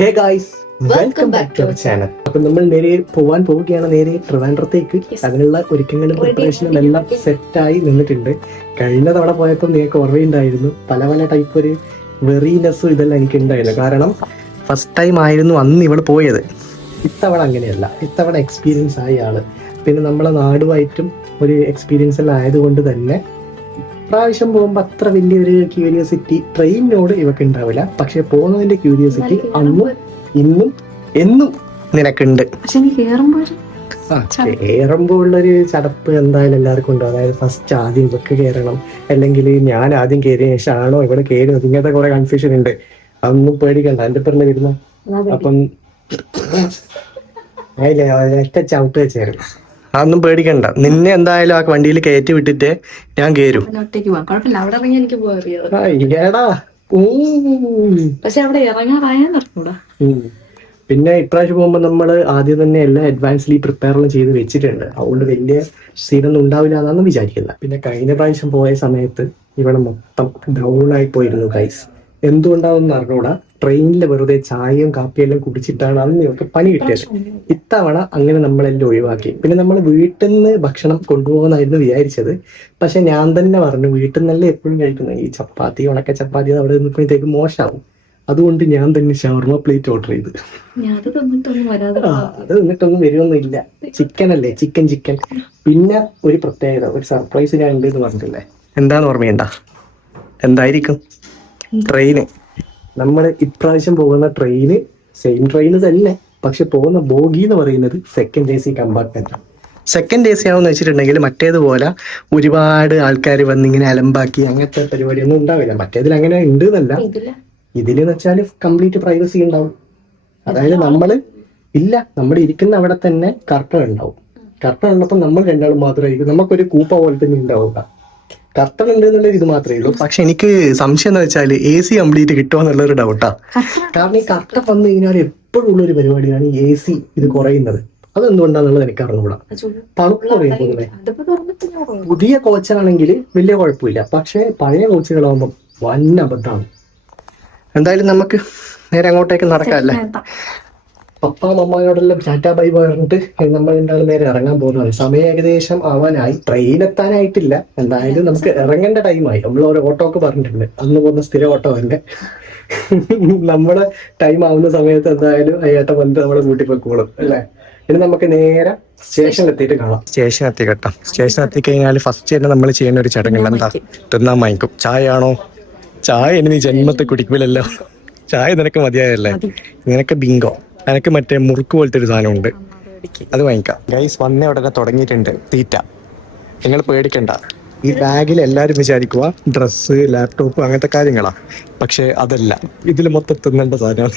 Hey guys, welcome back to our channel. അപ്പൊ നമ്മൾ നേരെ പോവാൻ പോവുകയാണ്, നേരെ ട്രിവാൻഡ്രത്തേക്ക്. അതിനുള്ള ഒരുക്കങ്ങളും പ്രിപ്പറേഷനും എല്ലാം സെറ്റായി നിന്നിട്ടുണ്ട്. കഴിഞ്ഞ തവണ പോയപ്പോൾ നിങ്ങൾക്ക് ഓർമ്മയുണ്ടായിരുന്നു, പല പല ടൈപ്പ് ഒരു വെറീനെസ്സും ഇതെല്ലാം എനിക്ക് ഉണ്ടായിരുന്നു. കാരണം ഫസ്റ്റ് ടൈം ആയിരുന്നു അന്ന് ഇവൾ പോയത്. ഇത്തവണ അങ്ങനെയല്ല, ഇത്തവണ എക്സ്പീരിയൻസ് ആയ ആള്. പിന്നെ നമ്മളെ നാടുമായിട്ടും ഒരു എക്സ്പീരിയൻസ് എല്ലാം ആയതുകൊണ്ട് തന്നെ പ്രാവശ്യം പോകുമ്പോൾ അത്ര വലിയൊരു ക്യൂരിയോസിറ്റി ട്രെയിനിനോട് ഇവക്ക് ഉണ്ടാവില്ല. പക്ഷെ പോകുന്നതിന്റെ ക്യൂരിയോസിറ്റി അന്നും ഇന്നും എന്നും നിനക്കുണ്ട്. കയറുമ്പോൾ ഉള്ളൊരു ചടപ്പ് എന്തായാലും എല്ലാവർക്കും ഉണ്ടാവും. അതായത് ഫസ്റ്റ് ആദ്യം ഇവക്ക് കയറണം, അല്ലെങ്കിൽ ഞാൻ ആദ്യം കയറിയ ശേഷം ആണോ ഇവിടെ കയറുന്നത്, ഇങ്ങനത്തെ കുറെ കൺഫ്യൂഷൻ ഉണ്ട്. അതൊന്നും പേടിക്കണ്ട, എന്റെ പറഞ്ഞ വരുന്ന അപ്പം അതിലെ ചവിട്ട് വെച്ചേരും. അതൊന്നും പേടിക്കണ്ട. നിന്നെ എന്തായാലും ആ വണ്ടിയിൽ കയറ്റി വിട്ടിട്ട് ഞാൻ കയറും. പിന്നെ ഇപ്രാവശ്യം പോകുമ്പോ നമ്മള് ആദ്യം തന്നെ എല്ലാം അഡ്വാൻസ്ലി പ്രിപ്പയർ ചെയ്ത് വെച്ചിട്ടുണ്ട്. അതുകൊണ്ട് വലിയ സീനൊന്നും ഉണ്ടാവില്ല എന്നാണ് വിചാരിക്കുന്നത്. പിന്നെ കഴിഞ്ഞ പ്രാവശ്യം പോയ സമയത്ത് ഇവിടെ മൊത്തം ഡൗൺ ആയി പോയിരുന്നു ഗൈസ്. എന്തുകൊണ്ടാണെന്ന് അറിഞ്ഞൂടാ. ട്രെയിനിൽ വെറുതെ ചായയും കാപ്പിയെല്ലാം കുടിച്ചിട്ടാണ് അന്ന് ഇവർക്ക് പണി കിട്ടിയത്. ഇത്തവണ അങ്ങനെ നമ്മളെല്ലാം ഒഴിവാക്കി. പിന്നെ നമ്മൾ വീട്ടിൽ നിന്ന് ഭക്ഷണം കൊണ്ടുപോകുന്നായിരുന്നു വിചാരിച്ചത്. പക്ഷെ ഞാൻ തന്നെ പറഞ്ഞു, വീട്ടിൽ നിന്നല്ലേ എപ്പോഴും കഴിക്കുന്നത്, ഈ ചപ്പാത്തി ഉണക്ക ചപ്പാത്തി അവിടെ നിൽക്കുമ്പോഴത്തേക്ക് മോശമാവും. അതുകൊണ്ട് ഞാൻ തന്നെ ഷവർമ പ്ലേറ്റ് ഓർഡർ ചെയ്ത്. അത് നിന്നിട്ടൊന്നും വരുമൊന്നുമില്ല. ചിക്കൻ അല്ലേ, ചിക്കൻ. പിന്നെ ഒരു പ്രത്യേകത, ഒരു സർപ്രൈസ് ഞാൻ ഉണ്ട് എന്ന് പറഞ്ഞിട്ടില്ലേ, എന്താന്ന് ഓർമ്മയുണ്ട? എന്തായിരിക്കും? ട്രെയിന്. നമ്മൾ ഇപ്രാവശ്യം പോകുന്ന ട്രെയിന് സെയിം ട്രെയിന് തന്നെ, പക്ഷെ പോകുന്ന ബോഗി എന്ന് പറയുന്നത് second AC compartment. Second AC ആണെന്ന് വെച്ചിട്ടുണ്ടെങ്കിൽ മറ്റേതുപോലെ ഒരുപാട് ആൾക്കാർ വന്നിങ്ങനെ അലമ്പാക്കി അങ്ങനത്തെ പരിപാടിയൊന്നും ഉണ്ടാവില്ല. മറ്റേതിൽ അങ്ങനെ ഉണ്ട് എന്നല്ല, ഇതിലെന്ന് വെച്ചാൽ കംപ്ലീറ്റ് പ്രൈവസി ഉണ്ടാവും. അതായത് നമ്മൾ ഇരിക്കുന്ന അവിടെ തന്നെ കർട്ടൻ ഉണ്ടാവും. കർട്ടൻ ഉള്ളപ്പോൾ നമ്മൾ രണ്ടാളും മാത്രമായിരിക്കും. നമുക്കൊരു കൂപ്പ പോലെ തന്നെ ഉണ്ടാവുക. കർട്ടൻ ഉണ്ട് എന്നുള്ളത് ഇത് മാത്രമേ ഉള്ളൂ. പക്ഷെ എനിക്ക് സംശയം എന്ന് വെച്ചാൽ AC കംപ്ലീറ്റ് കിട്ടുമോ എന്നുള്ളൊരു ഡൗട്ടാ. കാരണം ഈ കർട്ടൻ വന്നു കഴിഞ്ഞാൽ എപ്പോഴും ഉള്ളൊരു പരിപാടിയാണ് AC ഇത് കുറയുന്നത്. അതെന്തുകൊണ്ടാന്നുള്ളത് എനിക്ക് അറിഞ്ഞുകൂടാ. തണുപ്പ് കുറയും പൊതുവെ. പുതിയ കോച്ചാണെങ്കിൽ വലിയ കുഴപ്പമില്ല, പക്ഷെ പഴയ കോച്ചുകളാകുമ്പോൾ വൻ അബദ്ധമാണ്. എന്തായാലും നമുക്ക് നേരെ അങ്ങോട്ടേക്ക് നടക്കാല്ലേ. പപ്പ മമ്മയോടെല്ലാം ടാറ്റാ ബൈ പറഞ്ഞിട്ട് നമ്മൾ രണ്ടാളും നേരെ ഇറങ്ങാൻ പോകുന്നതാണ്. സമയം ഏകദേശം ആവാനായി. ട്രെയിൻ എത്താനായിട്ടില്ല, എന്തായാലും നമുക്ക് ഇറങ്ങേണ്ട ടൈമായി. നമ്മൾ ഒരു ഓട്ടോക്ക് പറഞ്ഞിട്ടുണ്ട്, അന്ന് പോകുന്ന സ്ഥിര ഓട്ടോ തന്നെ. നമ്മുടെ ടൈം ആവുന്ന സമയത്ത് എന്തായാലും അയ്യേട്ട വന്നിട്ട് നമ്മളെ കൂട്ടി പോയിക്കോളും അല്ലേ. ഇനി നമുക്ക് നേരെ സ്റ്റേഷനിൽ എത്തിയിട്ട് കാണാം. സ്റ്റേഷൻ എത്തി കേട്ടോ. സ്റ്റേഷൻ എത്തിക്കഴിഞ്ഞാൽ ഫസ്റ്റ് തന്നെ നമ്മൾ ചെയ്യുന്ന ഒരു ചടങ്ങുണ്ട്. എന്താ? തിന്നാൻ വാങ്ങിക്കും. ചായ ആണോ? ചായ ഇനി നീ ജന്മത്തെ കുടിക്കില്ലല്ലോ. ചായ നിനക്ക് മതിയായല്ലേ. നിനക്ക് ബിങ്കോ, എനിക്ക് മറ്റേ മുറുക്ക് പോലത്തെ ഒരു സാധനമുണ്ട്, അത് വാങ്ങിക്കാം. ഗൈസ് വന്ന ഉടനെ തുടങ്ങിയിട്ടുണ്ട് തീറ്റ. നിങ്ങൾ പേടിക്കണ്ട. ഈ ബാഗിൽ എല്ലാവരും വിചാരിക്കുക ഡ്രസ്സ്, ലാപ്ടോപ്പ് അങ്ങനത്തെ കാര്യങ്ങളാ. പക്ഷെ അതല്ല, ഇതിൽ മൊത്തം തിന്നേണ്ട സാധനമാണ്.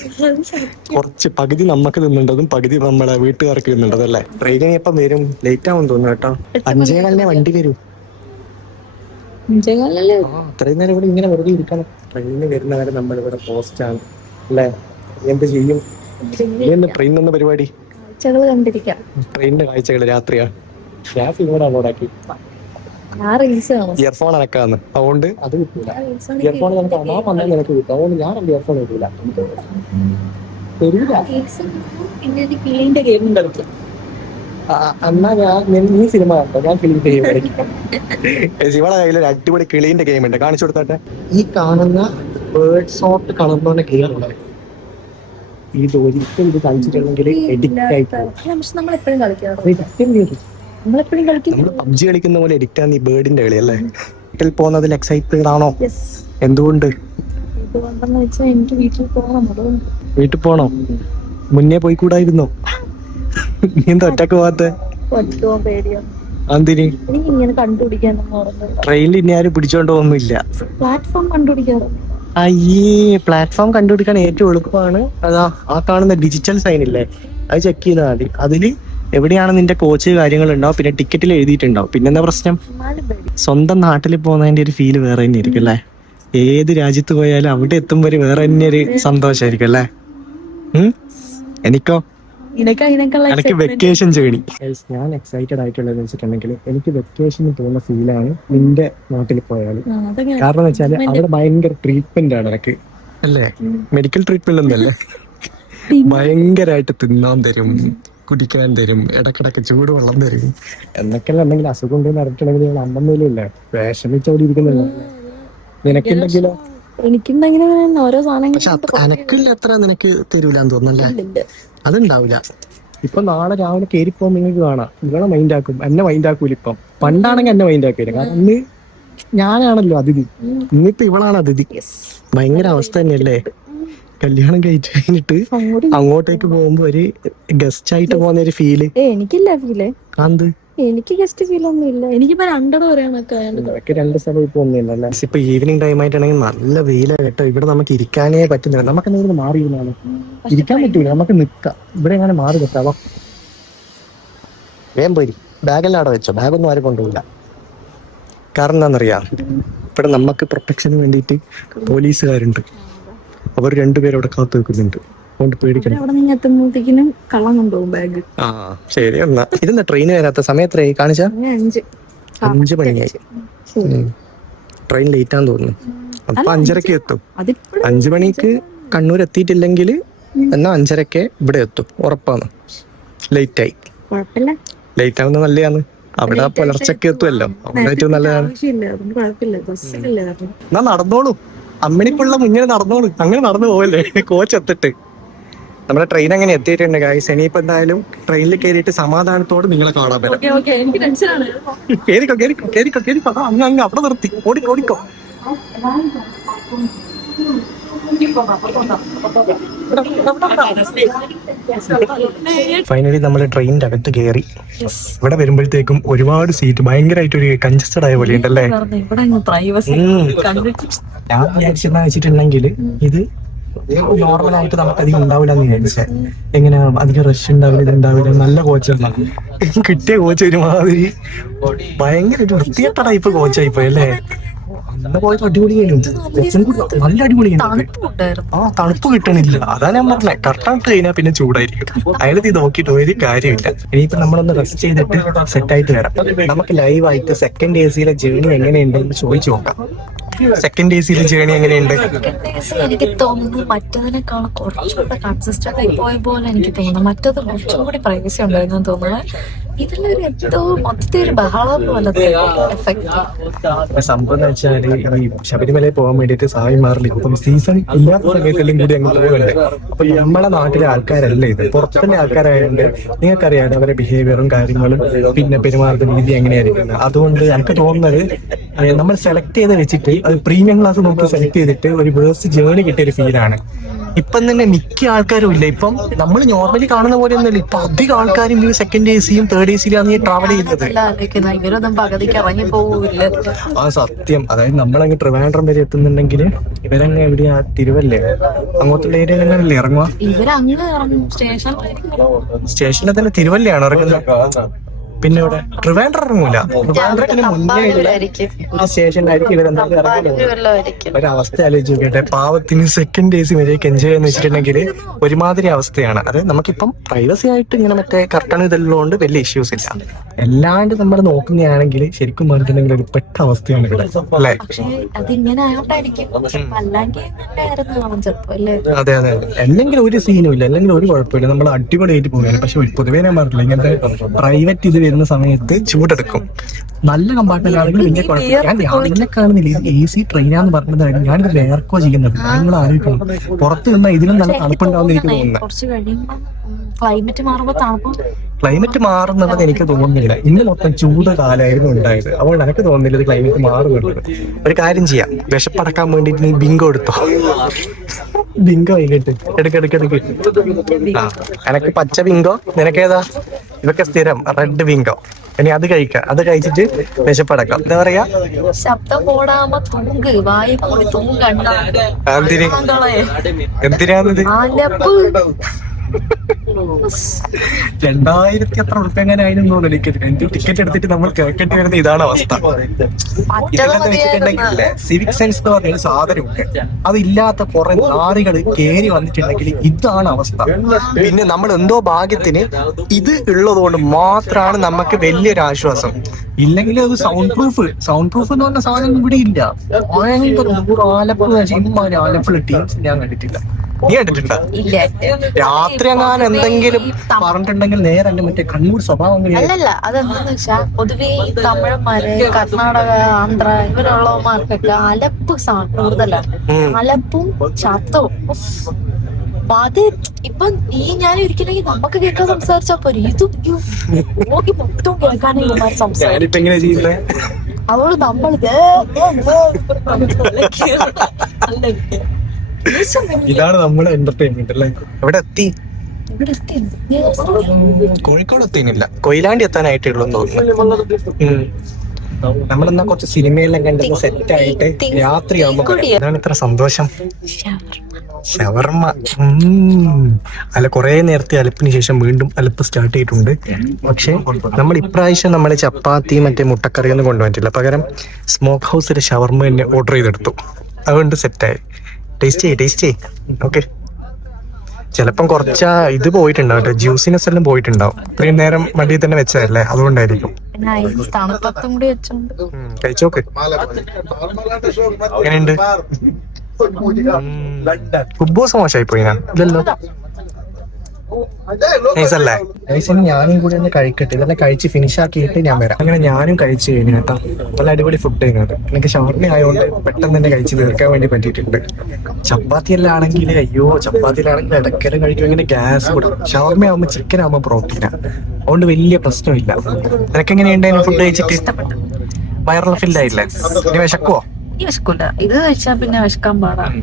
കുറച്ച് പകുതി നമുക്ക് തിന്നേണ്ടതും പകുതി നമ്മളെ വീട്ടുകാർക്ക് തിന്നേണ്ടതും അല്ലേ. ട്രെയിനിന് എപ്പം വരും? ലേറ്റ് ആവും തോന്നുന്നു കേട്ടോ. 5:15 വണ്ടി വരും. അത്രയും നേരം ഇവിടെ ഇങ്ങനെ വെറുതെ ഇരിക്കണം. ട്രെയിനിന് വരുന്നവരെ നമ്മളിവിടെ പോസ്റ്റാണ് അല്ലേ. എന്ത് ചെയ്യും? ട്രെയിൻ എന്ന പരിപാടി ട്രെയിനിന്റെ കാഴ്ചകൾ രാത്രിയാണ്. ഇയർഫോൺ അനക്കാന്ന്, അതുകൊണ്ട് അത് കിട്ടൂല. ഇയർഫോൺ നമുക്ക് അതാ വന്നാൽ നിനക്ക് കിട്ടും. അതുകൊണ്ട് ഞാൻ എന്റെ ഇയർഫോൺ കിട്ടൂല. എന്നാ നീ സിനിമ കണ്ടോ? ഞാൻ കിളീന്റെ ഗെയിം കളിക്കും. ശിവയുടെ കയ്യിൽ ഒരു അടിപൊളി കിളീന്റെ ഗെയിം ഉണ്ട്, കാണിച്ചു കൊടുത്തോട്ടെ. ഈ കാണുന്ന വേർഡ് സോർട്ട് കളർന്ന ഗെയിം ഉണ്ട്. ഇത് ഒരിക്കലും ഇത് കളിച്ചിട്ടുണ്ടെങ്കിൽ പബ്ജി കളിക്കുന്ന പോലെ എഡിക്റ്റ് ആണ് ഈ ബേർഡിന്റെ കളി അല്ലേ. വീട്ടിൽ പോകുന്നതിൽ എക്സൈറ്റഡ് ആണോ? എന്തുകൊണ്ട്? വീട്ടിൽ പോണോ? മുന്നേ പോയിക്കൂടായിരുന്നോ? നീ എന്താ ഒറ്റക്ക് പോകാത്ത? എന്തിന്? ട്രെയിനിൽ ഇനി ആരും പിടിച്ചോണ്ട് പോകുന്നില്ല. അയ്യേ, പ്ലാറ്റ്ഫോം കണ്ടുപിടിക്കാൻ ഏറ്റവും എളുപ്പമാണ് അതാ ആ കാണുന്ന ഡിജിറ്റൽ സൈൻ ഇല്ലേ, അത് ചെക്ക് ചെയ്താൽ മതി. അതില് എവിടെയാണ് നിന്റെ കോച്ച് കാര്യങ്ങളുണ്ടാവും, പിന്നെ ടിക്കറ്റിൽ എഴുതിയിട്ടുണ്ടാവും. പിന്നെന്താ പ്രശ്നം? സ്വന്തം നാട്ടിൽ പോകുന്നതിന്റെ ഒരു ഫീല് വേറെ തന്നെ ആയിരിക്കും അല്ലേ. ഏത് രാജ്യത്ത് പോയാലും അവിടെ എത്തുമ്പോ ഒരു വേറെ തന്നെ ഒരു സന്തോഷമായിരിക്കും അല്ലേ. എനിക്കോ? എനിക്ക് വെക്കേഷൻ ജേണി. ഞാൻ എക്സൈറ്റഡ് ആയിട്ടുള്ളത് വെച്ചിട്ടുണ്ടെങ്കിൽ എനിക്ക് വെക്കേഷന് തോന്നുന്ന ഫീലാണ് നിന്റെ നാട്ടിൽ പോയാൽ. കാരണം എന്ന് വെച്ചാൽ അവിടെ ഭയങ്കര ട്രീറ്റ്മെന്റ് ആണ് എനിക്ക് അല്ലേ. മെഡിക്കൽ ട്രീറ്റ്മെന്റ് ഒന്നല്ലേ, ഭയങ്കരമായിട്ട് തിന്നാൻ തരും, കുടിക്കാൻ തരും, ഇടക്കിടക്ക് ചൂടുവെള്ളം തരും. എന്നൊക്കെയല്ല എന്തെങ്കിലും അസുഖം ഉണ്ടെന്ന് അറിഞ്ഞിട്ടുണ്ടെങ്കിൽ നിങ്ങൾ അമ്മമ്മയിലില്ല വിഷമിച്ചോടി ഇരിക്കുന്നില്ല. നിനക്കുണ്ടെങ്കിലോ? എനിക്കുണ്ടെങ്കിലും ഓരോ സാധനങ്ങൾ. പക്ഷെ അനക്കില്ല അത്ര നിനക്ക് തരൂലെന്ന് തോന്നുന്നല്ലേ? അതുണ്ടാവില്ല. ഇപ്പൊ നാളെ രാവിലെ കയറിപ്പോ നിങ്ങൾക്ക് കാണാം, നിങ്ങളെ മൈൻഡ് ആക്കും, എന്നെ മൈൻഡ് ആക്കൂല. ഇപ്പം പണ്ടാണെങ്കിൽ എന്നെ മൈൻഡ് ആക്കില്ല, കാരണം ഇന്ന് ഞാനാണല്ലോ അതിഥി, ഇന്നിപ്പോ ഇവളാണ് അതിഥി. ഭയങ്കര അവസ്ഥ തന്നെയല്ലേ? കല്യാണം കഴിഞ്ഞിട്ട് അങ്ങോട്ടേക്ക് പോകുമ്പോ ഒരു ഗസ്റ്റ് ആയിട്ട് പോകുന്ന ഒരു ഫീല്. എനിക്കില്ല ഫീല്. എന്ത്? എനിക്ക് ഗസ്റ്റ് ഫീൽ ഒന്നും ഇല്ല. എനിക്കിപ്പോ 2 പറയാനൊക്കെ 2 സ്ഥലം ഇപ്പൊ ഒന്നുമില്ലല്ലേ? ഇപ്പൊ ഈവനിങ് ടൈം ആയിട്ടാണെങ്കിൽ നല്ല വെയിലാ കേട്ടോ. ഇവിടെ നമുക്ക് ഇരിക്കാനേ പറ്റുന്നില്ല. നമുക്ക് എന്തെങ്കിലും മാറി ഇരുന്നാലും ഇരിക്കാൻ പറ്റൂല, നമുക്ക് നിക്കാം. ഇവിടെ എങ്ങനെ മാറി നിൽക്കാം? വേഗം പോയി ബാഗെല്ലാം അവിടെ വെച്ചോ. ബാഗൊന്നും ആരും കൊണ്ടുപോയില്ല. കാരണം എന്താണെന്നറിയാം, ഇവിടെ നമുക്ക് പ്രൊട്ടക്ഷന് വേണ്ടിയിട്ട് പോലീസുകാരുണ്ട്. അവർ 2 പേരും അവിടെ കാത്തു വെക്കുന്നുണ്ട്. അതുകൊണ്ട് പേടിക്കണം. കള്ളം കൊണ്ടുപോകും ബാഗ്. ആ ശരി. എന്നാ ഇതെന്താ ട്രെയിൻ വരാത്ത സമയത്രയായി കാണിച്ചാ? 5 മണിയായി. ട്രെയിൻ ലേറ്റ് ആന്ന് തോന്നുന്നു. അപ്പൊ 5:30 എത്തും. 5 മണിക്ക് കണ്ണൂർ എത്തിയിട്ടില്ലെങ്കിൽ എന്നാ 5:30 ഇവിടെ എത്തും, ഉറപ്പാണ്. ലേറ്റ് ആയി. ലേറ്റ് ആവുന്ന നല്ലതാണ്. അവിടെ പുലർച്ചക്ക് എത്തുമല്ലോ, അവിടെ ഏറ്റവും നല്ലതാണ്. എന്നാ നടന്നോളൂ, അമ്മിണിപ്പുള്ള മുന്നിൽ നടന്നോളൂ. അങ്ങനെ നടന്നു പോവല്ലേ, കോച്ച് എത്തിട്ട്. നമ്മുടെ ട്രെയിൻ അങ്ങനെ എത്തിയിട്ടുണ്ട് ഗായ്സ്. ഇനിയിപ്പോ എന്തായാലും ട്രെയിനിൽ കയറിയിട്ട് സമാധാനത്തോട് നിങ്ങളെ കാണാൻ പറ്റും. കേറിക്കോ കേറിക്കോ കേറിക്കോ കേറിക്കോ. അങ്ങ് അവിടെ നിർത്തി. ഓടിക്കോ ഓടിക്കോ. ഫൈനലി നമ്മൾ ട്രെയിനിന്റെ അകത്ത് കയറി. ഇവിടെ വരുമ്പോഴത്തേക്കും ഒരുപാട് സീറ്റ് ഭയങ്കരമായിട്ട് ഒരു കൺജസ്റ്റഡ് ആയ പോലെ ഉണ്ടല്ലേ? ഞാൻ വിചാരിച്ചെന്നാ വെച്ചിട്ടുണ്ടെങ്കിൽ ഇത് നോർമലായിട്ട് നമുക്ക് അധികം ഉണ്ടാവില്ല എന്ന് വിചാരിച്ചേ. എങ്ങനെ അധികം റഷ് ഉണ്ടാവില്ല, ഇത് ഉണ്ടാവില്ല. നല്ല കോച്ചാണ് കിട്ടിയ. കോച്ച് ഒരുമാതിരി ഭയങ്കര വൃത്തികെട്ട ടൈപ്പ് കോച്ചായിപ്പോയി അല്ലേ? അന്ന് പോയത് അടിപൊളിയായിരുന്നു, നല്ല അടിപൊളിയാണ്. ആ തണുപ്പ് കിട്ടണില്ല, അതാ ഞാൻ പറഞ്ഞത്. കറക്റ്റായിട്ട് കഴിഞ്ഞാൽ പിന്നെ ചൂടായിരിക്കും. അയാളത് ഇത് നോക്കിയിട്ട് ഒരു കാര്യമില്ല. ഇനിയിപ്പോ നമ്മളൊന്ന് റെസ്റ്റ് ചെയ്തിട്ട് സെറ്റ് ആയിട്ട് വരാം. നമുക്ക് ലൈവായിട്ട് സെക്കൻഡ് AC ജേർണി എങ്ങനെയുണ്ടെന്ന് ചോദിച്ചു നോക്കാം. സെക്കൻഡ് AC ജേർണി എങ്ങനെയുണ്ട്? എനിക്ക് തോന്നുന്നു മറ്റതിനേക്കാളും കുറച്ചുകൂടെ കൺസിസ്റ്റന്റ് ആയി പോയ പോലെ എനിക്ക് തോന്നുന്നു. മറ്റത് കുറച്ചും കൂടി പ്രൈവസി ഉണ്ടായിരുന്നു തോന്നുന്നത്. ഇതിലൊരു എന്തോ മൊത്തത്തിൽ ഒരു ബഹളം പോലത്തെ എഫക്ട്. സംഭവം എന്ന് വെച്ചാല് ഈ ശബരിമലയിൽ പോകാൻ വേണ്ടിയിട്ട് സായിമാറില്ല. ഇപ്പം സീസൺ ഇല്ലാത്ത സമയത്തെല്ലാം കൂടി അങ്ങ് പോകുന്നുണ്ട്. അപ്പൊ നമ്മളെ നാട്ടിലെ ആൾക്കാരല്ല ഇത്, പുറത്തുള്ള ആൾക്കാരായതുകൊണ്ട് നിങ്ങൾക്കറിയാം അവരുടെ ബിഹേവിയറും കാര്യങ്ങളും പിന്നെ പെരുമാറുന്ന രീതി എങ്ങനെയായിരിക്കും. അതുകൊണ്ട് എനിക്ക് തോന്നുന്നത് നമ്മൾ സെലക്ട് ചെയ്ത് വെച്ചിട്ട് അത് പ്രീമിയം ക്ലാസ് നോക്കി സെലക്ട് ചെയ്തിട്ട് ഒരു വേഴ്സ്റ്റ് ജേർണി കിട്ടിയ ഒരു ഫീലാണ്. ഇപ്പം തന്നെ മിക്ക ആൾക്കാരും ഇല്ല. ഇപ്പം നമ്മൾ നോർമലി കാണുന്ന പോലെ ഒന്നുമില്ല. ഇപ്പൊ അധികം ആൾക്കാരും ഈ സെക്കൻഡ് AC-യും തേർഡ് AC-യിലാണ് ഈ ട്രാവൽ ചെയ്യുന്നത്. ആ സത്യം. അതായത് നമ്മളങ്ങ് ട്രിവാൻഡ്രം വരെ എത്തുന്നുണ്ടെങ്കിൽ ഇവരങ്ങ് എവിടെയാ, തിരുവല്ലേ അങ്ങോട്ടുള്ള ഏരിയയിലല്ലേ ഇറങ്ങുക? സ്റ്റേഷനിൽ തന്നെ തിരുവല്ലയാണ് ഇറങ്ങുന്നത്. പിന്നെ ഇവിടെ ട്രിവാൻഡ്രം ഇറങ്ങൂല. ട്രിവാൻഡ്രത്തിന് മുന്നേ ഒരു സ്റ്റേഷനിലായിരിക്കും ഇവരെന്തായാലും ഇറങ്ങുന്നത്. ഒരവസ്ഥ ആലോചിച്ച് നോക്കട്ടെ. പാവത്തിന് സെക്കൻഡ് AC വരെയൊക്കെ എൻജോയ് ചെയ്യാന്ന് വെച്ചിട്ടുണ്ടെങ്കിൽ ഒരുമാതിരി അവസ്ഥയാണ്. അത് നമുക്കിപ്പം പ്രൈവസി ആയിട്ട് ഇങ്ങനെ മറ്റേ കർട്ടൺ ഇതെല്ലാം വലിയ ഇഷ്യൂസ് ഇല്ല. എല്ലാണ്ട് നമ്മൾ നോക്കുന്നതാണെങ്കിൽ ശരിക്കും പറഞ്ഞിട്ടുണ്ടെങ്കിൽ ഒരു പെട്ട അവസ്ഥയാണ് ഇവിടെ അല്ലേ? അതെ അതെ. അല്ലെങ്കിൽ ഒരു സീനും ഇല്ല, അല്ലെങ്കിൽ ഒരു കുഴപ്പമില്ല, നമ്മൾ അടിപൊളിയായിട്ട് പോകുകയാണ്. പക്ഷെ പൊതുവേ ഞാൻ പറഞ്ഞില്ല, ഇങ്ങനത്തെ പ്രൈവറ്റ് ഇത് വരുന്ന സമയത്ത് ചൂടെടുക്കും. നല്ല കമ്പാർട്ട്മെന്റ് ആണെങ്കിൽ വലിയ കുഴപ്പമില്ല. ഞാൻ രാവിലെ കാണുന്നില്ല ഇത് AC ട്രെയിനാന്ന് പറഞ്ഞതാണ്. ഞാനിത് വേർക്കോ ചെയ്യുന്നത്. നിങ്ങൾ ആലോചിക്കണം, പുറത്ത് നിന്നാൽ ഇതിലും നല്ല തണുപ്പുണ്ടാവുന്ന എനിക്ക് തോന്നുന്നത്. ക്ലൈമറ്റ് മാറുന്നത് എനിക്ക് തോന്നുന്നില്ല. ഇന്ന് മൊത്തം ചൂട് കാലമായിരുന്നു ഉണ്ടായത്. അതുകൊണ്ട് എനിക്ക് തോന്നുന്നില്ല ഇത് ക്ലൈമറ്റ് മാറുന്നുള്ളത്. ഒരു കാര്യം ചെയ്യാം, വിശപ്പടക്കാൻ വേണ്ടിട്ട് നീ ബിങ്കോ എടുത്തോ. ബിങ്കോ ആയിട്ട് എടുക്കെടുക്കെടുക്ക്. ആ എനക്ക് പച്ച ബിങ്കോ, നിനക്കേതാ? ഇതൊക്കെ സ്ഥിരം റെഡ് ബിങ്കോ. ഇനി അത് കഴിക്കാം. അത് കഴിച്ചിട്ട് വിശപ്പടക്കാം. എന്താ പറയാ? എന്തിനാന്നത്? 2000 എത്ര ഉറുപ്പ്യ എങ്ങനെ ആയിരുന്നു തോന്നുന്നു. എനിക്ക് ടിക്കറ്റ് എടുത്തിട്ട് നമ്മൾ കേൾക്കേണ്ടി വരുന്ന ഇതാണ് അവസ്ഥ. ഇതെന്ന് വെച്ചിട്ടുണ്ടെങ്കിൽ സിവിക് സെൻസ് എന്ന് പറഞ്ഞൊരു സാധനമുണ്ട്. അതില്ലാത്ത കുറെ നാറികൾ കേറി വന്നിട്ടുണ്ടെങ്കിൽ ഇതാണ് അവസ്ഥ. പിന്നെ നമ്മൾ എന്തോ ഭാഗ്യത്തിന് ഇത് ഉള്ളത് കൊണ്ട് മാത്രമാണ് നമുക്ക് വലിയൊരു ആശ്വാസം. ഇല്ലെങ്കിൽ അത് സൗണ്ട് പ്രൂഫ് എന്ന് പറഞ്ഞ സാധനം ഇവിടെ ഇല്ല. ഭയങ്കര ആലപ്പുഴ ആലപ്പുഴ ടീംസ് ഞാൻ കണ്ടിട്ടില്ല. നീ കണ്ടിട്ടുണ്ടോ? ഇല്ല. രാത്രി എങ്ങാനും എന്തെങ്കിലും പറഞ്ഞിട്ടുണ്ടെങ്കിൽ നേരെ എന്റെ മറ്റേ കണ്ണൂർ സ്വഭാവം അല്ലല്ല, അതെന്താന്ന് വെച്ചാ പൊതുവേ ഈ തമിഴന്മാര്, കർണാടക, ആന്ധ്ര ഇവരുള്ളവന്മാർക്കൊക്കെ അലപ്പ് കൂടുതലാണ്. അലപ്പും ശബ്ദവും. അപ്പൊ അത് ഇപ്പൊ നീ ഞാൻ ഒരിക്കലെങ്കിൽ നമുക്ക് കേൾക്കാൻ സംസാരിച്ചാ പോരെ, ഇതും മൊത്തം കേൾക്കാനും ഇവന്മാർ സംസാരിക്കും. അതുകൊണ്ട് നമ്മൾ ഇതാണ് നമ്മുടെ എന്റർടൈൻമെന്റ് അല്ലേ. ഇവിടെ എത്തി, കോഴിക്കോട് എത്തിയില്ല, കൊയിലാണ്ടി എത്താനായിട്ടേ ഉള്ളൂ തോന്നുന്നു. നമ്മളെന്നാ കുറച്ച് സിനിമയെല്ലാം കണ്ടത് സെറ്റ് ആയിട്ട് രാത്രിയാകുമ്പോ ഇതാണ് ഇത്ര സന്തോഷം. ഷവർമ്മ അല്ല, കുറെ നേരത്തെ അലപ്പിന് ശേഷം വീണ്ടും അലപ്പ് സ്റ്റാർട്ട് ചെയ്തിട്ടുണ്ട്. പക്ഷെ നമ്മൾ ഇപ്രാവശ്യം നമ്മളെ ചപ്പാത്തി മറ്റേ മുട്ടക്കറി ഒന്നും കൊണ്ടുവന്നിട്ടില്ല. പകരം സ്മോക്ക് ഹൗസിലെ ഷവർമ്മ തന്നെ ഓർഡർ ചെയ്തെടുത്തു. അതുകൊണ്ട് സെറ്റായി. ടേസ്റ്റ് ചെയ്യ്. ഓക്കെ. ചിലപ്പം കുറച്ച് ഇത് പോയിട്ടുണ്ടാവും കേട്ടോ, ജ്യൂസിനെസ് എല്ലാം പോയിട്ടുണ്ടാവും. ഇത്രയും നേരം വണ്ടിയിൽ തന്നെ വെച്ചതല്ലേ, അതുകൊണ്ടായിരിക്കും. കഴിച്ചോക്ക്, എങ്ങനെയുണ്ട്? കുബൂസ് മോശമായി പോയി. ഞാൻ ഇല്ലല്ലോ, നൈസല്ലേ? ഞാനും കൂടി ഒന്ന് കഴിക്കട്ടെ. ഇതെല്ലാം കഴിച്ച് ഫിനിഷ് ആക്കിയിട്ട് ഞാൻ വരാം. അങ്ങനെ ഞാനും കഴിച്ചു കഴിഞ്ഞു കേട്ടോ. നല്ല അടിപൊളി ഫുഡ് ചെയ്യുന്നത്. എനിക്ക് ഷവർമ്മ ആയതുകൊണ്ട് പെട്ടെന്ന് തന്നെ കഴിച്ച് തീർക്കാൻ വേണ്ടി പറ്റിയിട്ടുണ്ട്. ചപ്പാത്തിയെല്ലാം ആണെങ്കിൽ അയ്യോ, ചപ്പാത്തിയിലാണെങ്കിൽ ഇടയ്ക്കലും കഴിക്കും, ഇങ്ങനെ ഗ്യാസ് കൊടുക്കും. ഷവർമ്മ ആകുമ്പോൾ ചിക്കൻ ആകുമ്പോൾ പ്രോട്ടീനാണ്, അതുകൊണ്ട് വലിയ പ്രശ്നമില്ല. നിനക്കെങ്ങനെയുണ്ടായിരുന്നു ഫുഡ് കഴിച്ചിട്ട്? വയറുള്ള ഫില്ലായില്ലേ? ഇനി വിശക്കുവോ? ഇത് കഴിച്ചാ പിന്നെ വിശക്കാൻ പാടാണ്.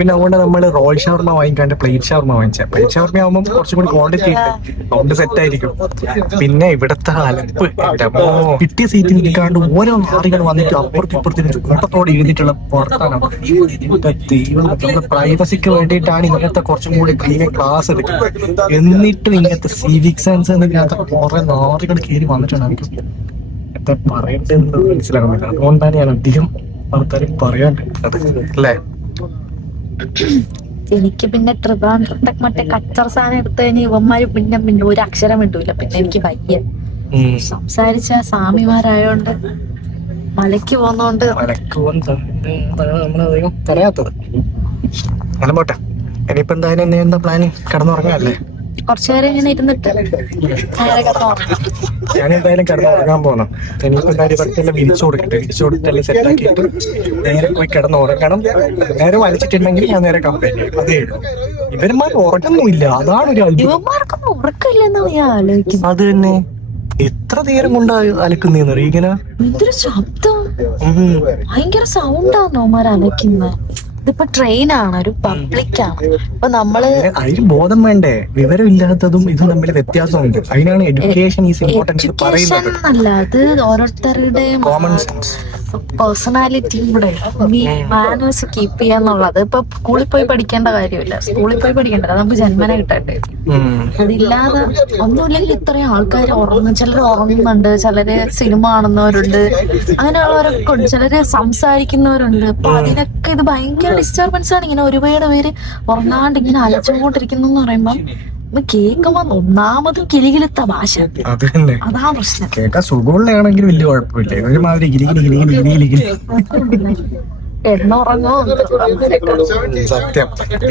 പിന്നെ അതുകൊണ്ട് നമ്മള് റോൾ ഷവർമ്മ വാങ്ങിക്കാണ്ട് പ്ലേറ്റ് ഷവർമ്മ വാങ്ങിച്ച. പ്ലേറ്റ് ഷവർമ്മ ആകുമ്പോൾ കുറച്ചും കൂടി ക്വാണ്ടിറ്റി ഉണ്ട്, അതുകൊണ്ട് സെറ്റ് ആയിരിക്കും. പിന്നെ ഇവിടത്തെ അലപ്പ് കിട്ടിയ സീറ്റിൽ നിൽക്കാണ്ട് ഓരോ നാറികൾ വന്നിട്ട് അപ്പുറത്തും ഇപ്പുറത്തിന് കൂട്ടത്തോടെ എഴുതിയിട്ടുള്ള പുറത്താണ്. ദൈവം, നമ്മുടെ പ്രൈവസിക്ക് വേണ്ടിയിട്ടാണ് ഇങ്ങനത്തെ കുറച്ചും കൂടി പ്രീമിയം ക്ലാസ് എടുക്കുന്നത്. എന്നിട്ടും ഇങ്ങനത്തെ സിവിക് സെൻസ് എന്നില്ലാത്ത കുറെ നാറികൾ കയറി വന്നിട്ടുണ്ട്. എന്താ പറയേണ്ടതെന്ന് മനസ്സിലാകുന്നില്ല. അതുകൊണ്ടാണ് ഞാൻ അധികം ആൾക്കാരും പറയാൻ അല്ലേ. എനിക്ക് പിന്നെ ട്രിവാൻഡ്രത്തെ മറ്റേ കച്ചറ സാധനം എടുത്തു കഴിഞ്ഞാൽ ഇവന്മാര് പിന്നെ ഒരു അക്ഷരം ഇടൂല. പിന്നെ എനിക്ക് വയ്യ സംസാരിച്ച സ്വാമിമാരായോണ്ട് മലയ്ക്ക് പോന്നോണ്ട് നമ്മളധികം പറയാത്തത്. അങ്ങനെ പോട്ടെ. ഇനിയിപ്പോ എന്തായാലും എന്താ പ്ലാനിങ്? കിടന്നുറങ്ങാല്ലേ? കുറച്ചുനേരം ഇങ്ങനെ ഇരുന്നിട്ട് ഞാനെന്തായാലും കിടന്നുറങ്ങാൻ പോകണം. ഇനിയിപ്പോ കാര്യപ്പെട്ടെല്ലാം വിരിച്ചു കൊടുത്തിട്ടെല്ലാം സെറ്റ് ആക്കിയിട്ട് നേരെ പോയി കിടന്നുറങ്ങണം. നേരെ വലിച്ചിട്ടുണ്ടെങ്കിൽ ഞാൻ നേരെ കംപ്ലൈന്റ് ചെയ്യും. അതേ ഉള്ളൂ. ഇവന്മാർ ഉറങ്ങുന്നില്ല, അതാണ് ഒരു ഇവന്മാർക്കൊന്നും ഉറക്കമില്ലെന്നാണ് ഞാൻ ആലോചിക്കുന്നത്. അത് തന്നെ, എത്ര നേരം കൊണ്ട് അലക്കുന്നേന്ന് അറിയാം. ഇങ്ങനെ എന്തൊരു ശബ്ദം, ഭയങ്കര സൗണ്ടാണോ മാർ അലക്കുന്നത്. ഇതിപ്പോ ട്രെയിനാണ്, ഒരു പബ്ലിക്കാണ്. അപ്പൊ നമ്മള് അതിന് ബോധം വേണ്ടേ? വിവരം ഇല്ലാത്തതും ഇതും തമ്മിൽ വ്യത്യാസമുണ്ട്. അതിനാണ് എഡ്യൂക്കേഷൻ ഈസ് ഇമ്പോർട്ടന്റ് പറയുന്നത്. അല്ല, അത് ഓരോരുത്തരുടെ കോമൺ സെൻസ്, പേഴ്സണാലിറ്റിയും കൂടെ മാനേഴ്സ് കീപ്പ് ചെയ്യാന്നുള്ളത്. ഇപ്പൊ സ്കൂളിൽ പോയി പഠിക്കേണ്ട കാര്യമില്ല, സ്കൂളിൽ പോയി പഠിക്കേണ്ട, അത് നമുക്ക് ജന്മന കിട്ടട്ടെ. അതില്ലാതെ ഒന്നുമില്ലെങ്കിൽ ഇത്രയും ആൾക്കാർ ഉറങ്ങും. ചിലർ ഉറങ്ങുന്നുണ്ട്, ചിലര് സിനിമ കാണുന്നവരുണ്ട്, അങ്ങനെയുള്ളവരൊക്കെ ഉണ്ട്. ചിലര് സംസാരിക്കുന്നവരുണ്ട്. അപ്പൊ അതിനൊക്കെ ഇത് ഭയങ്കര ഡിസ്റ്റർബൻസ് ആണ്. ഇങ്ങനെ ഒരുപാട് പേര് ഉറങ്ങാണ്ട് ഇങ്ങനെ അലച്ചുകൊണ്ടിരിക്കുന്നു എന്ന് പറയുമ്പോ കേൾക്കുമ്പോ ഒന്നാമത് കിലികിലത്ത ഭാഷ, അതാ പ്രശ്നം. കേൾക്കാൻ സുഖമുള്ളതാണെങ്കിൽ വലിയ കുഴപ്പമില്ല. ഒരുമാതിരി എന്നുറങ്ങോ സത്യം.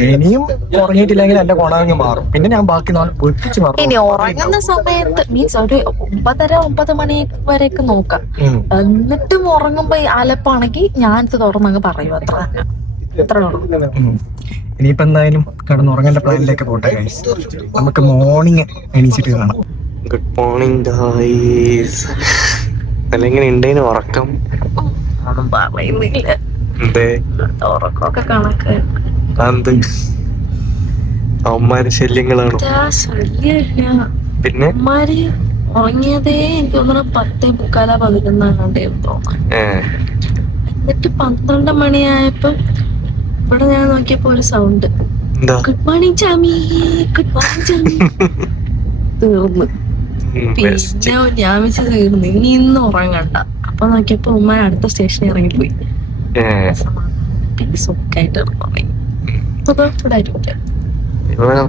ഇനിയും ഉറങ്ങിയിട്ടില്ലെങ്കിൽ എന്റെ കൊണങ്ങ് മാറും. പിന്നെ ഞാൻ ബാക്കി നാൾ പൊട്ടിച്ച് മാറും. ഇനി ഉറങ്ങുന്ന സമയത്ത് മീൻസ് ഒരു 9:30-9 മണി വരെയൊക്കെ നോക്കാം. എന്നിട്ടും ഉറങ്ങുമ്പോ അലപ്പാണെങ്കിൽ ഞാനിത് തുറന്നങ്ങ് പറയും. അത്ര തന്നെ. ഇനിയിപ്പോ എന്തായാലും കിടന്നുറങ്ങേണ്ട പ്ലാനിലേക്ക് പോട്ടെ ഗൈസ്. നമുക്ക് മോർണിംഗ് എണീച്ചിട്ട് കാണാം. Good morning guys. അല്ലെങ്കിൽ ഉണ്ടേന് ഉറക്കം ഒന്നും പറയുന്നില്ല. ഉറക്കമൊക്കെ കണക്ക്. അവന്മാര് ശല്യങ്ങളാണോ? ശല്യമില്ല. പിന്നെ അവന്മാര് ഉറങ്ങിയതേ എനിക്ക് തോന്നുന്നു 10:45-11 തോന്നുന്നു. എന്നിട്ട് 12 മണിയായപ്പോ ഇവിടെ ഞാൻ നോക്കിയപ്പോ ഒരു sound, good morning Chami, good morning Chami. തീർന്നു. പിന്നെ ഞാൻ വെച്ച് തീർന്നു, ഇനി ഇന്ന് ഉറങ്ങണ്ട. അപ്പൊ നോക്കിയപ്പോ ഉമ്മ അടുത്ത സ്റ്റേഷനിൽ ഇറങ്ങിപ്പോയി. പിന്നെ സുഖമായിട്ട് ഇറങ്ങി.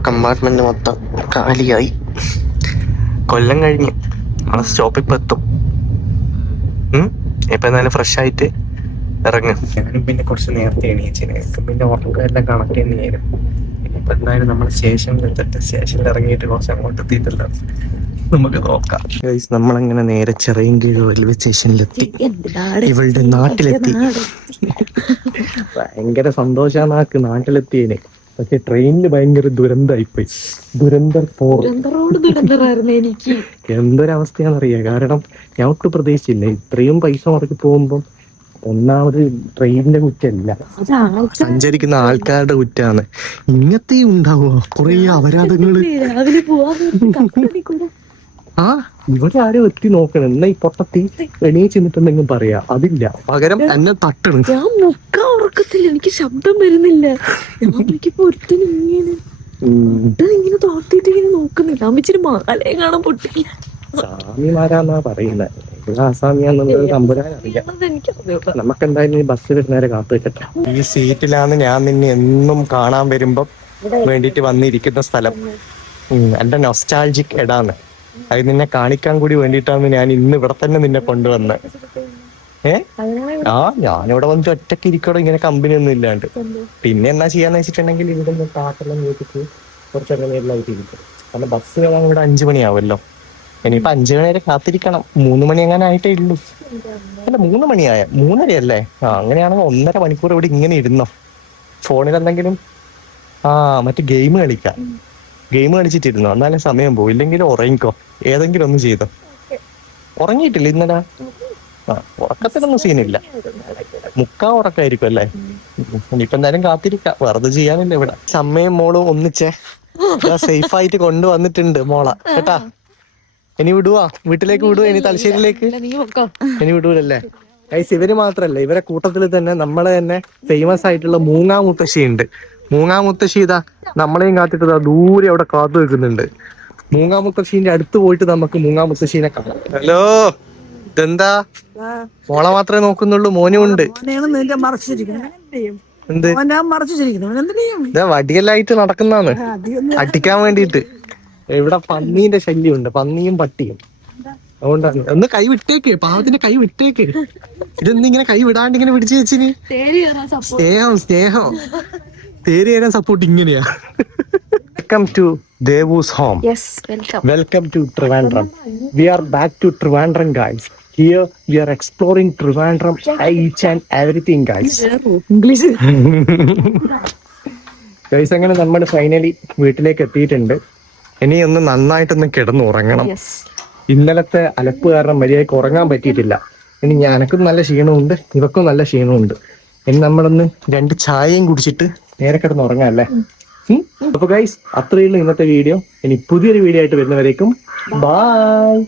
കമ്പാർട്ട്മെന്റ് മൊത്തം കാലിയായി. കൊല്ലം കഴിഞ്ഞ് നമ്മളെ സ്റ്റോപ്പിൽ ഇപ്പൊ എത്തും. ഇപ്പൊ എന്തായാലും ഫ്രഷ് ആയിട്ട് ഇറങ്ങും. ഞാനും പിന്നെ കുറച്ച് നേരത്തെ എണീച്ചിന്. പിന്നെ ഉറക്കം എല്ലാം കണക്ട് തന്നെയായിരുന്നു. ഇപ്പൊ എന്തായാലും നമ്മൾ സ്റ്റേഷനിൽ എത്തിട്ട് സ്റ്റേഷനിൽ ഇറങ്ങിയിട്ട് കുറച്ച് അങ്ങോട്ട് എത്തിയിട്ടല്ലോ, നമുക്ക് നോക്കാം. ഗൈസ്, നമ്മളങ്ങനെ നേരെ ചിറയൻകീഴ് റെയിൽവേ സ്റ്റേഷനിലെത്തി, ഇവളുടെ നാട്ടിലെത്തി. ഭയങ്കര സന്തോഷാന്നാക്ക് നാട്ടിലെത്തിയേനെ. പക്ഷെ ട്രെയിനിൽ ഭയങ്കര ദുരന്തമായിപ്പോയി. ദുരന്തർ 4 എനിക്ക് എന്തൊരവസ്ഥയാണെന്നറിയാം. കാരണം ഞാൻ ഒട്ടും പ്രതീക്ഷിച്ചില്ല ഇത്രയും പൈസ മുടക്കി പോകുമ്പം. ഒന്നാമത് ട്രെയിനിന്റെ കുറ്റമല്ല, സഞ്ചരിക്കുന്ന ആൾക്കാരുടെ കുറ്റാണ്. ഇങ്ങനത്തെ ഉണ്ടാവോ കുറെ അപരാധങ്ങള്? ആ, ഇവിടെ ആരും എത്തി നോക്കണം. എന്നാ ഈ പൊട്ടത്തി എണീച്ച് നിന്നിട്ടുണ്ടെങ്കിൽ പറയാ, അതില്ല. പകരം എന്നെ തട്ടണ്. ഞാൻ മുക്കാ ഉറക്കത്തില്ല, എനിക്ക് ശബ്ദം വരുന്നില്ല. ഇങ്ങനെ തോർത്തിട്ട് ഇങ്ങനെ നോക്കുന്നില്ല. അമ്മച്ചിരി മാലയെ കാണാൻ പൊട്ടില്ല. സ്വാമിമാരാന്നാ പറയുന്നത്. ഇവിടെ ആസാമിയാന്നുള്ളത് തമ്പുരാൻ അറിയാം. നമുക്ക് എന്തായാലും ഈ ബസ്സിൽ നേരെ കാത്തു വെക്കട്ടെ. ഈ സീറ്റിലാണ് ഞാൻ നിന്നെ എന്നും കാണാൻ വരുമ്പം വേണ്ടിട്ട് വന്നിരിക്കുന്ന സ്ഥലം. എന്റെ നൊസ്റ്റാൾജിക് ഇടാണ്. അത് നിന്നെ കാണിക്കാൻ കൂടി വേണ്ടിയിട്ടാണ് ഞാൻ ഇന്ന് ഇവിടെ തന്നെ നിന്നെ കൊണ്ടുവന്നത്. ഞാനിവിടെ വന്നിട്ട് ഒറ്റയ്ക്ക് ഇരിക്കടോ, ഇങ്ങനെ കമ്പനി ഒന്നും ഇല്ലാണ്ട്. പിന്നെ എന്നാ ചെയ്യാന്ന് വെച്ചിട്ടുണ്ടെങ്കിൽ ഇവിടെ നിന്ന് പാട്ടെല്ലാം കേട്ടിട്ട് കുറച്ചൊക്കെ നേരിലായിട്ട് ഇരിക്കും. കാരണം ബസ് വരാൻ ഇവിടെ 5 മണിയാവുമല്ലോ. ഇനിയിപ്പോ 5 മണി വരെ കാത്തിരിക്കണം. 3 മണി എങ്ങനെ ആയിട്ടേ ഉള്ളൂ. അല്ല, 3 മണിയായ 3:30 അല്ലേ? അങ്ങനെയാണെങ്കിൽ 1.5 മണിക്കൂർ ഇവിടെ ഇങ്ങനെ ഇരുന്നോ. ഫോണിൽ എന്തെങ്കിലും മറ്റു ഗെയിം കളിക്കാം. ഗെയിം കളിച്ചിട്ടിരുന്നോ, എന്നാലേ സമയം പോകും. ഇല്ലെങ്കിൽ ഉറങ്ങിക്കോ, ഏതെങ്കിലും ഒന്നും ചെയ്തോ. ഉറങ്ങിയിട്ടില്ല ഇന്നലെ? ഉറക്കത്തിനൊന്നും സീനില്ല. മുക്കാ ഉറക്കായിരിക്കും അല്ലേ? ഇനിയിപ്പോ എന്തായാലും കാത്തിരിക്കാം, വെറുതെ ചെയ്യാനില്ല ഇവിടെ. അമ്മയും മോളും ഒന്നിച്ചേ സേഫ് ആയിട്ട് കൊണ്ടുവന്നിട്ടുണ്ട് മോളെ, കേട്ടാ. ഇനി വിടുവാ, വീട്ടിലേക്ക് വിടുവാ, ഇനി തലശ്ശേരിയിലേക്ക് ഇനി വിടൂലല്ലേ? ഗൈസ്, ഇവര് മാത്രല്ല, ഇവരെ കൂട്ടത്തിൽ തന്നെ നമ്മളെ തന്നെ ഫേമസ് ആയിട്ടുള്ള മൂങ്ങാ മുത്തശ്ശി ഉണ്ട്. മൂങ്ങാ മുത്തശ്ശി ഇതാ നമ്മളെയും കാത്തിട്ട് ദൂരെ അവിടെ കാത്തു വെക്കുന്നുണ്ട്. മൂങ്ങാ മുത്തശ്ശീന്റെ അടുത്ത് പോയിട്ട് നമുക്ക് മൂങ്ങാ മുത്തശ്ശീനെ കാണാം. ഹലോ, ഇതെന്താ മോളെ മാത്രമേ നോക്കുന്നുള്ളൂ? മോനും ഉണ്ട്. എന്ത് ഇതാ വടിയെല്ലായിട്ട് നടക്കുന്നതാണ്, അടിക്കാൻ വേണ്ടിയിട്ട്. ഇവിടെ പന്നീന്റെ ശല്യമുണ്ട്, പന്നിയും പട്ടിയും. അതുകൊണ്ടാണ്. ഒന്ന് കൈ വിട്ടേക്ക്, പാവത്തിന്റെ കൈ വിട്ടേക്ക്. ഇതെന്തിങ്ങനെ കൈ വിടാണ്ട് ഇങ്ങനെ പിടിച്ചു വെച്ചിന്? സ്നേഹം തേര് തരാൻ സപ്പോർട്ട് ഇങ്ങനെയാ. Welcome to Devu's home. Welcome to Trivandrum. We are back to Trivandrum guys. Here we are exploring Trivandrum each and everything guys. Guys, അങ്ങനെ നമ്മൾ ഫൈനലി വീട്ടിലേക്ക് എത്തിയിട്ടുണ്ട്. ഇനി ഒന്ന് നന്നായിട്ടൊന്ന് കിടന്നുറങ്ങണം. ഇന്നലത്തെ അലപ്പ് കാരണം മര്യാദയ്ക്ക് ഉറങ്ങാൻ പറ്റിയിട്ടില്ല. ഇനി എനക്കും നല്ല ക്ഷീണമുണ്ട്, ഇവക്കും നല്ല ക്ഷീണമുണ്ട്. ഇനി നമ്മളൊന്ന് 2 ചായയും കുടിച്ചിട്ട് നേരെ കിടന്ന് ഉറങ്ങാം അല്ലേ? അപ്പൊ ഗൈസ്, അത്രയുള്ള ഇന്നത്തെ വീഡിയോ. ഇനി പുതിയൊരു വീഡിയോ ആയിട്ട് വരുന്നവരേക്കും ബൈ.